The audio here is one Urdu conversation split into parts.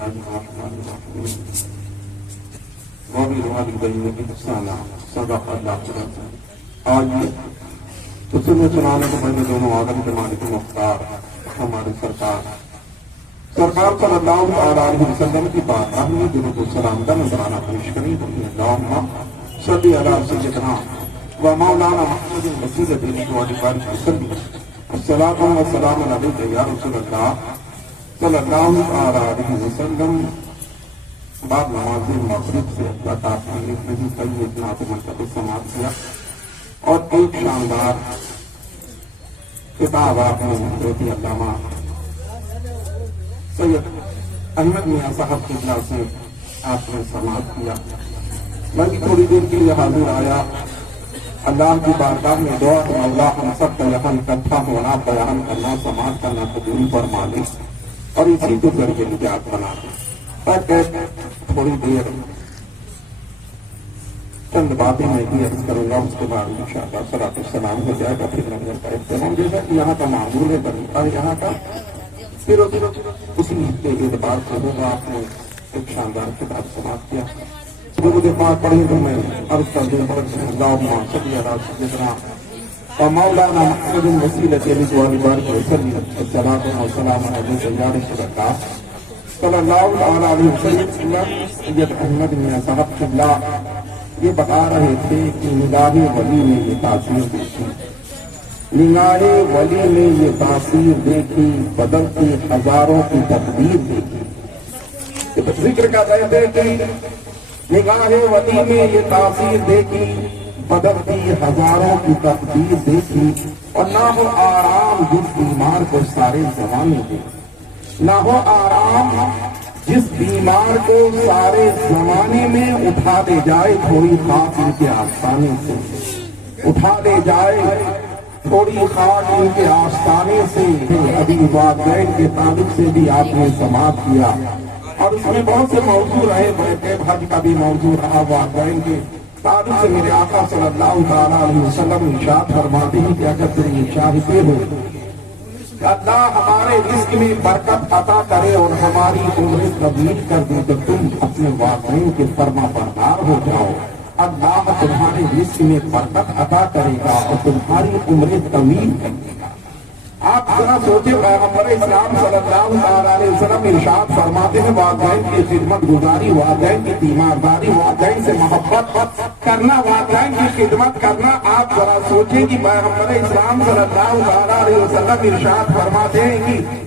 آج تو سننے سنانے کو میں نے دونوں عالم کے مالک مختار ہمارے سرکار صلی اللہ علیہ وسلم کی بات ہمیں درود و سلام کا نذرانہ پیش کریں اللہم صلی علی سیدنا و مولانا محمد الوسیلۃ والفضیلۃ وسلم الصلاۃ والسلام علیک یا رسول اللہ صلی اللہ علیہ وسلم. بعد نماز مغرب سے اللہ تعالیٰ نے نہیں کئی اتنا منتقل سماعت کیا اور ایک شاندار کتاب آپ نے حضرت علامہ سید احمد میاں صاحب کی اجلاس سے آپ نے سماعت کیا. میں بھی تھوڑی دیر کے لیے حاضر آیا. اللہ کی بارگاہ میں دعا کہ مولا ہم سب کا یہاں اکٹھا ہونا بیان کرنا سماعت کرنا قبول فرمائے اور اسی کو ذریعے نجات بنا دے. تھوڑی دیر چند باتیں میں بھی عرض کروں گا, اس کے بعد انشاءاللہ صلاۃ السلام ہو جائے گا. پھر لنگر کا اہتمام جیسا کہ یہاں کا معمول ہے طریقہ ہے یہاں کا پھر اسی کے اعتبار سے ہوگا. آپ نے ایک شاندار کتاب سماعت کیا. درود پاک پڑھیں تو میں عرض کر دوں اللہم صلی علی سیدنا و مولانا محمد الوسیلۃ والفضیلۃ وسلم الصلاۃ والسلام علیک یا رسول اللہ صلی اللہ علیہ وسلم. سید احمد میاں صاحب قبلہ یہ بتا رہے تھے کہ نگاہ ولی نے یہ تاثیر دیکھی, نگاہ ولی نے یہ تاثیر دیکھی, بدلتی ہزاروں کی تقدیر دیکھی. ذکر کا رہتے کہ نگاہ ولی نے یہ تاثیر دیکھی, بدلتی ہزاروں کی تقدیر دیکھی, اور نہ ہو آرام جس بیمار کو سارے زمانے دے, نہ ہو آرام جس بیمار کو سارے زمانے میں اٹھا دے جائے تھوڑی خاک ان کے آستانے سے, اٹھا دے جائے تھوڑی خاک ان کے آستانے سے. ابھی والدین کے تعلق سے بھی آپ نے سماعت کیا اور اس میں بہت سے موضوع رہے. بیت حج کا بھی موضوع رہا. والدین کے تعلق سے میرے آقا صلی اللہ تعالیٰ علیہ وسلم ارشاد فرماتے ہیں کہ اگر تیری چاہتے ہو اللہ ہمارے رزق میں برکت عطا کرے اور ہماری عمر طویل کر دے تو تم اپنے والدین کے فرما بردار ہو جاؤ. اللہ تمہارے رزق میں برکت عطا کرے گا اور تمہاری عمر طویل کر دے گا. آپ ذرا سوچے پیغمبر اسلام صلی اللہ علیہ وسلم ارشاد فرماتے ہیں والدین کی خدمت گزاری, والدین کی تیمارداری, والدین سے محبت کرنا, والدین کی خدمت کرنا. آپ ذرا سوچیں کہ پیغمبر اسلام صلی اللہ علیہ وسلم ارشاد فرماتے ہیں کہ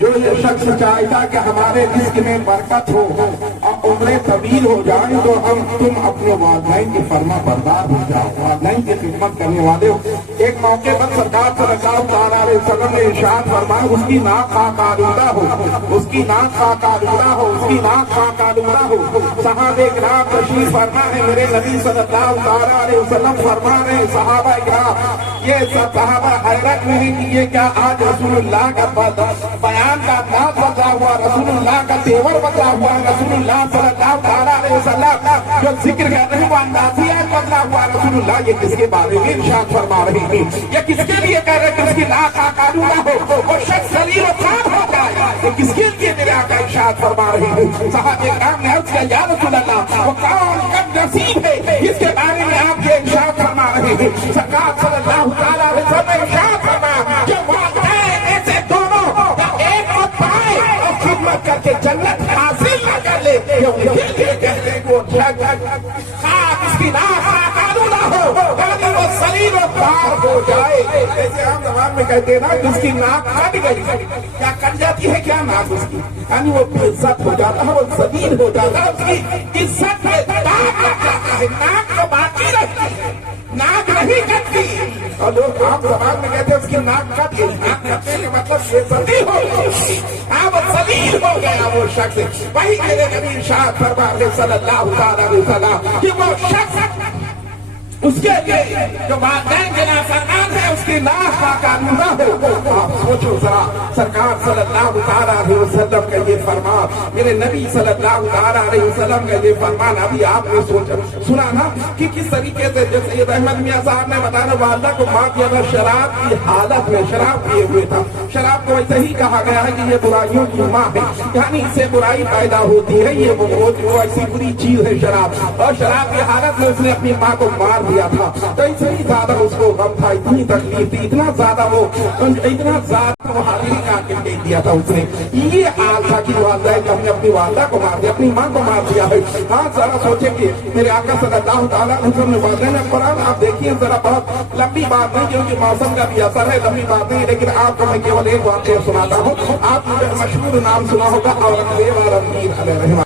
جو یہ شخص چاہتا کہ ہمارے رزق میں برکت ہو اور عمریں طویل ہو جائیں تو تم اپنے والدین کے فرما بردار ہو جاؤ, والدین کی خدمت کرنے والے ہو. ایک موقع پر سرکار صلی اللہ علیہ وسلم نے ارشاد فرمایا اس کی ناک خاک آلودہ ہو, اس کی ناک خاک آلودہ ہو, اس کی ناک خاک آلودہ ہو. صحابہ کرام تشریف فرما ہے, میرے نبی صلی اللہ علیہ وسلم فرما رہے ہیں صحابہ کرام یہ صحابہ حیرت میں ہیں کہ یہ کیا آج رسول اللہ کا بیان کا انداز بدلا ہوا, رسول اللہ کا تیور بدلا ہوا, رسول اللہ صلی اللہ علیہ وسلم جو ذکر کر رہے ہیں وہ اندازیہ بدلا ہوا. رسول اللہ یہ کس کے بارے میں ارشاد فرما رہے ہیں, یہ کس کے لیے کہہ رہے ہیں کہ اس کی ناک آلودہ ہو, وہ شخص ذلیل و خار ہو جائے, یہ کس کے لیے میرے آقا ارشاد فرما رہے ہیں. صحابہ کرام نے عرض کیا یا رسول اللہ وہ کون کب نصیب ہے جس کے بارے میں آپ یہ ارشاد فرما رہے ہیں. سرکار صلی اللہ علیہ وسلم نے ارشاد فرمایا جو والدین ایسے دونوں کر کے جنت حاصل نہ کر لے, کہتے ہیں وہ خاک اس کی ناک آلودہ ہو یعنی وہ ذلیل و خوار ہو جائے. جیسے عام زبان میں کہتے ہیں نا کہ اس کی ناک کٹ گئی, کیا کٹ جاتی ہے کیا ناک اس کی, یعنی وہ بے عزت ہو جاتا ہے, وہ ذلیل ہو جاتا ہے, اس کی عزت میں داغ لگ جاتا ہے. ناک تو باقی رہتی ہے, ناک نہیں کٹتی. اور لوگ عام زبان میں کہتے ہیں اس کی ناک کٹ گئی, ناک کٹنے کے مطلب بے عزتی ہو گئی, وہ ذلیل ہو گیا وہ شخص. وہی میرے نبی ارشاد فرما رہے صلی اللہ علیہ وسلم کہ وہ شخص اس کے لیے جو والدین کے نافرمان ہے اس کی ناک کا نہ ہو. آپ سوچو ذرا سرکار صلی اللہ تعالیٰ علیہ وسلم کا یہ فرمان, میرے نبی صلی اللہ تعالیٰ علیہ وسلم کا یہ فرمان ابھی آپ نے سنا نا کہ کس طریقے سے جیسے سید احمد میاں صاحب نے بتایا والدہ کو ماں کیا تھا شراب کی حالت میں شراب پیے ہوئے تھا. شراب کو ویسے ہی کہا گیا ہے کہ یہ برائیوں کی ماں ہے, یعنی اس سے برائی پیدا ہوتی ہے, یہ وہ ایسی بری چیز ہے شراب, اور شراب کی حالت میں اس نے اپنی ماں کو مار دیا تھا. تو اتنی زیادہ اس کو غم تھا, اتنی تکلیف تھی, اتنا زیادہ وہ حاضری کا کے دے دیا تھا اس نے. یہ حال تھا کہ والدہ کہ ہم نے اپنی والدہ کو مار دیا, اپنی ماں کو مار دیا ہے. ہاں ذرا سوچیں کہ میرے آقا صلی اللہ تعالیٰ علیہ وسلم نے والدین قرآن آپ دیکھیے ذرا بہت لمبی بات نہیں کیونکہ موسم کا بھی اثر ہے, لمبی بات نہیں, لیکن آپ کو میں کیول ایک واقعہ سناتا ہوں. آپ نے مشہور نام سنا ہوگا اورنگزیب اور امیر علیہ رحمہ.